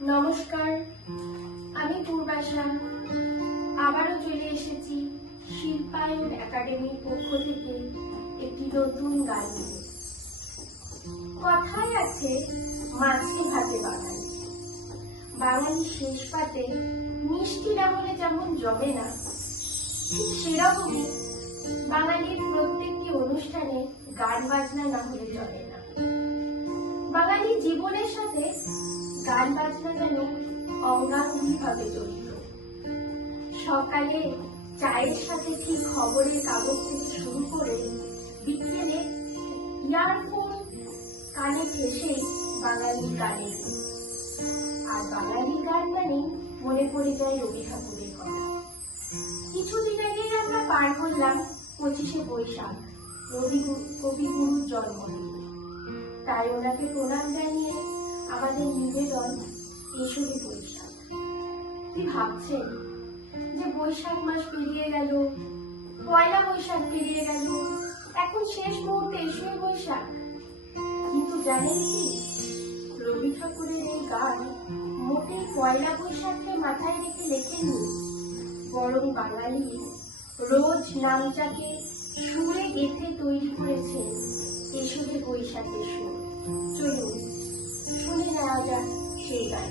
নমস্কার, আমি পূর্বাশা আবারও চলে এসেছি শিল্পায়ন একাডেমির পক্ষ থেকে একটি নতুন গান নিয়ে। কথায় আছে মাছে ভাতে বাঙালি। বাঙালির শেষ পাতে মিষ্টি না হলে যেমন জমে না, ঠিক সেরকমই বাঙালির প্রত্যেকটি অনুষ্ঠানে গান বাজনা না হলে চলে না। বাঙালি জীবনের সাথে গান বাজনা যেন অঙ্গাঙ্গিভাবে জড়িত। সকালে চায়ের সাথে ঠিক খবরের কাগজ থেকে শুরু করে বিকেলে ইয়ারফোন কানে ঠেসে বাঙালির গানের, আর বাঙালির গান মানে মনে পড়ে যায় রবি ঠাকুরের কথা। কিছুদিন আগেই আমরা পার করলাম 25শে বৈশাখ, কবিগুরুর জন্মদিন। তাই ওনাকে প্রণাম জানিয়ে আমাদের নিবেদন এসবই বৈশাখ। কি ভাবছেন যে বৈশাখ মাস পেরিয়ে গেল, পয়লা বৈশাখ পেরিয়ে গেল, এখন শেষ মুহূর্তে এসবই বৈশাখ। কিন্তু জানেন কি, রবি ঠাকুরের এই গান মোটেই পয়লা বৈশাখকে মাথায় রেখে লেখেননি, বরং বাঙালি রোজ নামটাকে সুরে গেঁথে তৈরি করেছেন এসবে বৈশাখের সুর। চলুন শুনে নেওয়া যাক সেই গান।